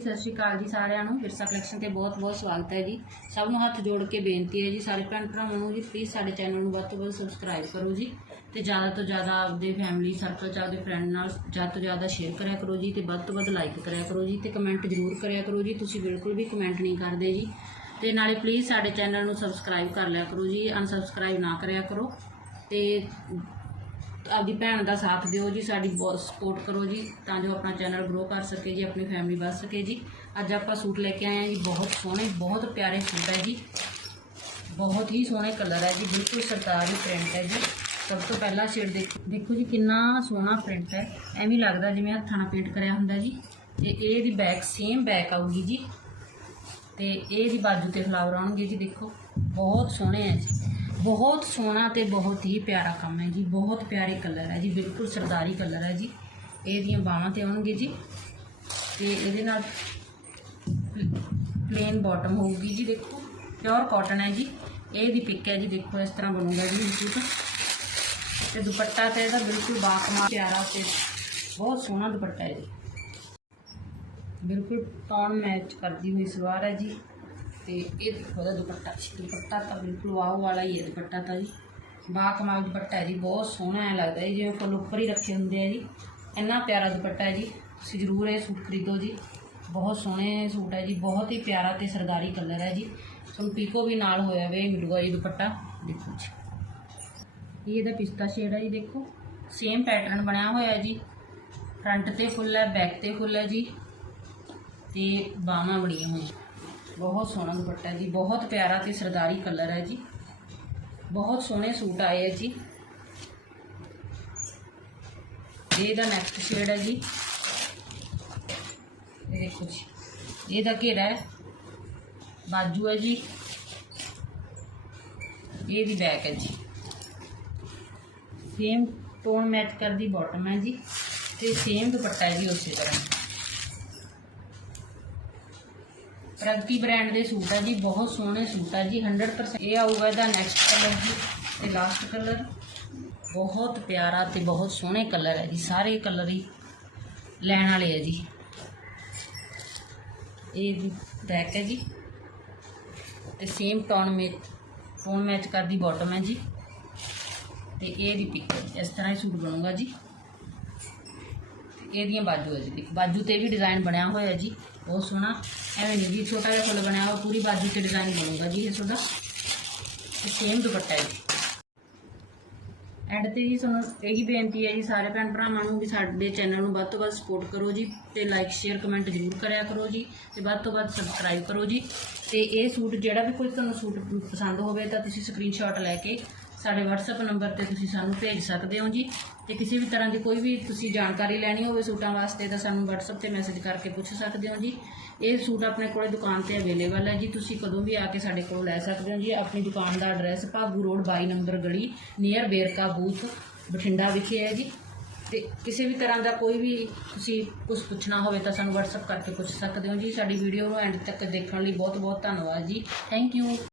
ਸਤਿ ਸ਼੍ਰੀ ਅਕਾਲ ਜੀ ਸਾਰਿਆਂ ਨੂੰ। ਵਿਰਸਾ ਕਲੈਕਸ਼ਨ ਤੇ ਬਹੁਤ-ਬਹੁਤ ਸਵਾਗਤ ਹੈ ਜੀ। ਸਭ ਨੂੰ ਹੱਥ ਜੋੜ ਕੇ ਬੇਨਤੀ ਹੈ ਜੀ, ਸਾਰੇ ਭੈਣ ਭਰਾਵਾਂ ਨੂੰ ਜੀ ਪਲੀਜ਼ ਸਾਡੇ ਚੈਨਲ ਨੂੰ ਵੱਧ ਤੋਂ ਵੱਧ ਸਬਸਕ੍ਰਾਈਬ ਕਰੋ ਜੀ ਤੇ ਜ਼ਿਆਦਾ ਤੋਂ ਜ਼ਿਆਦਾ ਆਪਦੇ ਫੈਮਿਲੀ ਸਰਕਲ ਚ ਆਪਦੇ ਫਰੈਂਡ ਨਾਲ ਜ਼ਿਆਦਾ ਤੋਂ ਜ਼ਿਆਦਾ ਸ਼ੇਅਰ ਕਰਿਆ ਕਰੋ ਜੀ ਤੇ ਵੱਧ ਤੋਂ ਵੱਧ ਲਾਈਕ ਕਰਿਆ ਕਰੋ ਜੀ ਤੇ ਕਮੈਂਟ ਜ਼ਰੂਰ ਕਰਿਆ ਕਰੋ ਜੀ। ਤੁਸੀਂ ਬਿਲਕੁਲ ਵੀ ਕਮੈਂਟ ਨਹੀਂ ਕਰਦੇ ਜੀ ਤੇ ਨਾਲੇ ਪਲੀਜ਼ ਸਾਡੇ ਚੈਨਲ ਨੂੰ ਸਬਸਕ੍ਰਾਈਬ ਕਰ ਲਿਆ ਕਰੋ ਜੀ। ਅਨਸਬਸਕ੍ਰਾਈਬ ਨਾ ਕਰਿਆ ਕਰੋ ਤੇ ਆਪਦੀ ਭੈਣ ਦਾ ਸਾਥ ਦਿਓ ਜੀ, ਸਾਡੀ ਬਹੁਤ ਸਪੋਰਟ ਕਰੋ ਜੀ, ਤਾਂ ਜੋ ਆਪਣਾ ਚੈਨਲ ਗਰੋ ਕਰ ਸਕੇ ਜੀ, ਆਪਣੀ ਫੈਮਿਲੀ ਵੱਧ ਸਕੇ ਜੀ। ਅੱਜ ਆਪਾਂ ਸੂਟ ਲੈ ਕੇ ਆਏ ਹਾਂ ਜੀ, ਬਹੁਤ ਸੋਹਣੇ, ਬਹੁਤ ਪਿਆਰੇ ਸੂਟ ਹੈ ਜੀ। ਬਹੁਤ ਹੀ ਸੋਹਣੇ ਕਲਰ ਹੈ ਜੀ, ਬਿਲਕੁਲ ਸਰਕਾਰੀ ਪ੍ਰਿੰਟ ਹੈ ਜੀ। ਸਭ ਤੋਂ ਪਹਿਲਾ ਸ਼ੇਡ ਦੇਖੋ ਦੇਖੋ ਜੀ, ਕਿੰਨਾ ਸੋਹਣਾ ਪ੍ਰਿੰਟ ਹੈ। ਐਵੇਂ ਲੱਗਦਾ ਜਿਵੇਂ ਹੱਥਾਂ ਨਾਲ ਪੇਂਟ ਕਰਿਆ ਹੁੰਦਾ ਜੀ। ਤੇ ਇਹ ਦੀ ਬੈਕ ਸੇਮ ਬੈਕ ਆਊਗੀ ਜੀ। ਤੇ ਇਹ ਦੀ ਬਾਜੂ ਤੇ ਫਲਾਵਰ ਆਉਣਗੇ ਜੀ, ਦੇਖੋ। ਬਹੁਤ ਸੋਹਣੇ ਹੈ ਜੀ। ਬਹੁਤ ਸੋਹਣਾ ਤੇ ਬਹੁਤ ਹੀ ਪਿਆਰਾ ਕੰਮ ਹੈ ਜੀ, ਬਹੁਤ ਪਿਆਰੇ ਕਲਰ ਹੈ ਜੀ, ਬਿਲਕੁਲ ਸਰਦਾਰੀ ਕਲਰ ਹੈ ਜੀ। ਇਹਦੀਆਂ ਬਾਹਾਂ ਤੇ ਆਉਣਗੇ ਜੀ। ਤੇ ਇਹਦੇ ਨਾਲ ਪਲੇਨ ਬਾਟਮ ਹੋਊਗੀ ਜੀ, ਦੇਖੋ। ਪਿਓਰ ਕਾਟਨ ਹੈ ਜੀ। ਇਹ ਦੀ ਪਿੱਕ ਹੈ ਜੀ, ਦੇਖੋ, ਇਸ ਤਰ੍ਹਾਂ ਬਣੂਗਾ ਜੀ ਇਹ ਸੂਟ। ਤੇ ਦੁਪੱਟਾ ਤੇ ਇਹਦਾ ਬਿਲਕੁਲ ਬਾਕਮਾਲ ਪਿਆਰਾ ਤੇ ਬਹੁਤ ਸੋਹਣਾ ਦੁਪੱਟਾ ਹੈ ਜੀ। ਬਿਲਕੁਲ ਟੌਨ ਮੈਚ ਕਰਦੀ ਹੋਈ ਸਲਵਾਰ ਹੈ ਜੀ। ਤੇ ਇਹ ਦੇਖੋ ਦਾ ਦੁਪੱਟਾ ਦੁਪੱਟਾ ਤਾਂ ਬਿਲਕੁਲ ਵਾਓ ਵਾਲਾ ਹੀ ਹੈ ਦੁਪੱਟਾ ਤਾਂ ਜੀ। ਬਾ ਕਮਾਲ ਦੁਪੱਟਾ ਹੈ ਜੀ, ਬਹੁਤ ਸੋਹਣਾ ਹੈ ਲੱਗਦਾ ਜੀ, ਜਿਵੇਂ ਫੁੱਲ ਉੱਪਰ ਹੀ ਰੱਖੇ ਹੁੰਦੇ ਆ ਜੀ। ਇੰਨਾ ਪਿਆਰਾ ਦੁਪੱਟਾ ਹੈ ਜੀ, ਤੁਸੀਂ ਜ਼ਰੂਰ ਇਹ ਸੂਟ ਖਰੀਦੋ ਜੀ। ਬਹੁਤ ਸੋਹਣੇ ਸੂਟ ਹੈ ਜੀ, ਬਹੁਤ ਹੀ ਪਿਆਰਾ ਤੇ ਸਰਦਾਰੀ ਕਲਰ ਹੈ ਜੀ। ਤੁਹਾਨੂੰ ਪੀਕੋ ਵੀ ਨਾਲ ਹੋਇਆ ਵੇ, ਮਿਲੂਗਾ ਜੀ ਦੁਪੱਟਾ। ਦੇਖੋ ਜੀ। ਇਹਦਾ ਪਿਸਤਾ ਸ਼ੇਡ ਹੈ ਜੀ, ਦੇਖੋ। ਸੇਮ ਪੈਟਰਨ ਬਣਿਆ ਹੋਇਆ ਜੀ। ਫਰੰਟ ਤੇ ਫੁੱਲ ਹੈ ਬੈਕ ਤੇ ਫੁੱਲ ਹੈ ਜੀ। ਤੇ ਬਾਹਾਂ ਬਣੀਆਂ ਹੋਈਆਂ। ਬਹੁਤ ਸੋਹਣਾ ਦੁਪੱਟਾ ਜੀ, ਬਹੁਤ ਪਿਆਰਾ ਤੇ ਸਰਦਾਰੀ ਕਲਰ ਹੈ ਜੀ। ਬਹੁਤ ਸੋਹਣੇ ਸੂਟ ਆਏ ਹੈ ਜੀ। ਇਹ ਇਹਦਾ ਨੈਕਸਟ ਸ਼ੇਡ ਹੈ ਜੀ। ਇਹ ਦੇਖੋ ਜੀ, ਇਹਦਾ ਘੇਰਾ ਹੈ। ਬਾਜੂ ਹੈ ਜੀ। ਇਹ ਦੀ ਬੈਕ ਹੈ ਜੀ। ਸੇਮ ਟੋਨ ਮੈਚ ਕਰਦੀ ਬਾਟਮ ਹੈ ਜੀ। ਤੇ ਸੇਮ ਦੁਪੱਟਾ ਹੈ ਜੀ ਉਸੇ ਤਰ੍ਹਾਂ। ਪ੍ਰਗਤੀ ਬ੍ਰਾਂਡ ਦੇ ਸੂਟ ਹੈ ਜੀ, ਬਹੁਤ ਸੋਹਣੇ ਸੂਟ ਹੈ ਜੀ 100% ਇਹ ਆਊਗਾ ਇਹਦਾ ਨੈਕਸਟ ਕਲਰ ਜੀ, ਤੇ ਲਾਸਟ ਕਲਰ ਬਹੁਤ ਪਿਆਰਾ ਤੇ ਬਹੁਤ ਸੋਹਣੇ ਕਲਰ ਹੈ ਜੀ, ਸਾਰੇ ਕਲਰ ਹੀ ਲੈਣ ਵਾਲੇ ਹੈ ਜੀ। ਇਹ ਬੈਕ ਹੈ ਜੀ, ਤੇ ਸੇਮ ਟੋਨ ਮੇ ਟੋਨ ਮੈਚ ਕਰਦੀ ਬਾਟਮ ਹੈ ਜੀ, ਤੇ ਇਹ ਦੀ ਪਿਕ ਇਸ ਤਰ੍ਹਾਂ ਹੀ ਸੂਟ ਬਣੂਗਾ ਜੀ। ਇਹਦੀਆਂ ਬਾਜੂ ਹੈ ਜੀ। ਦੇਖੋ, ਬਾਜੂ ਤੇ ਵੀ ਡਿਜ਼ਾਈਨ ਬਣਿਆ ਹੋਇਆ ਜੀ। ਬਹੁਤ ਸੋਹਣਾ। ਐਵੇਂ ਨਹੀਂ ਜੀ ਛੋਟਾ ਜਿਹਾ ਫੁੱਲ ਬਣਿਆ ਹੋਇਆ ਪੂਰੀ ਬਾਜੂ ਤੇ ਡਿਜ਼ਾਈਨ ਬਣੂਗਾ ਜੀ ਇਹ ਤੁਹਾਡਾ। ਤੇ ਸੇਮ ਦੁਪੱਟਾ ਹੈ ਜੀ। ਐਂਡ ਤੇ ਜੀ ਤੁਹਾਨੂੰ ਇਹੀ ਬੇਨਤੀ ਹੈ ਜੀ ਸਾਰੇ ਭੈਣ ਭਰਾਵਾਂ ਨੂੰ ਵੀ ਸਾਡੇ ਚੈਨਲ ਨੂੰ ਵੱਧ ਤੋਂ ਵੱਧ ਸਪੋਰਟ ਕਰੋ ਜੀ ਤੇ ਲਾਈਕ ਸ਼ੇਅਰ ਕਮੈਂਟ ਜ਼ਰੂਰ ਕਰਿਆ ਕਰੋ ਜੀ ਤੇ ਵੱਧ ਤੋਂ ਵੱਧ ਸਬਸਕ੍ਰਾਈਬ ਕਰੋ ਜੀ ਤੇ ਇਹ ਸੂਟ ਜਿਹੜਾ ਵੀ ਕੋਈ ਤੁਹਾਨੂੰ ਸੂਟ ਪਸੰਦ ਹੋਵੇ ਤਾਂ ਤੁਸੀਂ ਸਕਰੀਨਸ਼ਾਟ ਲੈ ਕੇ ਸਾਡੇ WhatsApp ਨੰਬਰ ਤੇ ਤੁਸੀਂ ਸਾਨੂੰ ਭੇਜ ਸਕਦੇ ਹੋ ਜੀ। ਤੇ ਕਿਸੇ ਵੀ ਤਰ੍ਹਾਂ ਦੀ ਕੋਈ ਵੀ ਤੁਸੀਂ ਜਾਣਕਾਰੀ ਲੈਣੀ ਹੋਵੇ ਸੂਟਾਂ ਵਾਸਤੇ, ਤਾਂ ਸਾਨੂੰ WhatsApp ਤੇ ਮੈਸੇਜ ਕਰਕੇ ਪੁੱਛ ਸਕਦੇ ਹੋ ਜੀ। ਇਹ ਸੂਟ ਆਪਣੇ ਕੋਲੇ ਦੁਕਾਨ ਤੇ ਅਵੇਲੇਬਲ ਹੈ ਜੀ। ਤੁਸੀਂ ਕਦੋਂ ਵੀ ਆ ਕੇ ਸਾਡੇ ਕੋਲ ਲੈ ਸਕਦੇ ਹੋ ਜੀ। ਆਪਣੀ ਦੁਕਾਨ ਦਾ ਐਡਰੈਸ ਭਾਗੂ ਰੋਡ 22 ਨੰਬਰ ਗਲੀ ਨੀਅਰ ਬੇਰਕਾ ਬੂਥ, ਬਠਿੰਡਾ ਵਿਖੇ ਹੈ ਜੀ। ਤੇ ਕਿਸੇ ਵੀ ਤਰ੍ਹਾਂ ਦਾ ਕੋਈ ਵੀ ਤੁਸੀਂ ਕੁਝ ਪੁੱਛਣਾ ਹੋਵੇ, ਤਾਂ ਸਾਨੂੰ WhatsApp ਕਰਕੇ ਪੁੱਛ ਸਕਦੇ ਹੋ ਜੀ। ਸਾਡੀ ਵੀਡੀਓ ਨੂੰ ਐਂਡ ਤੱਕ ਦੇਖਣ ਲਈ ਬਹੁਤ ਬਹੁਤ ਧੰਨਵਾਦ ਜੀ। Thank you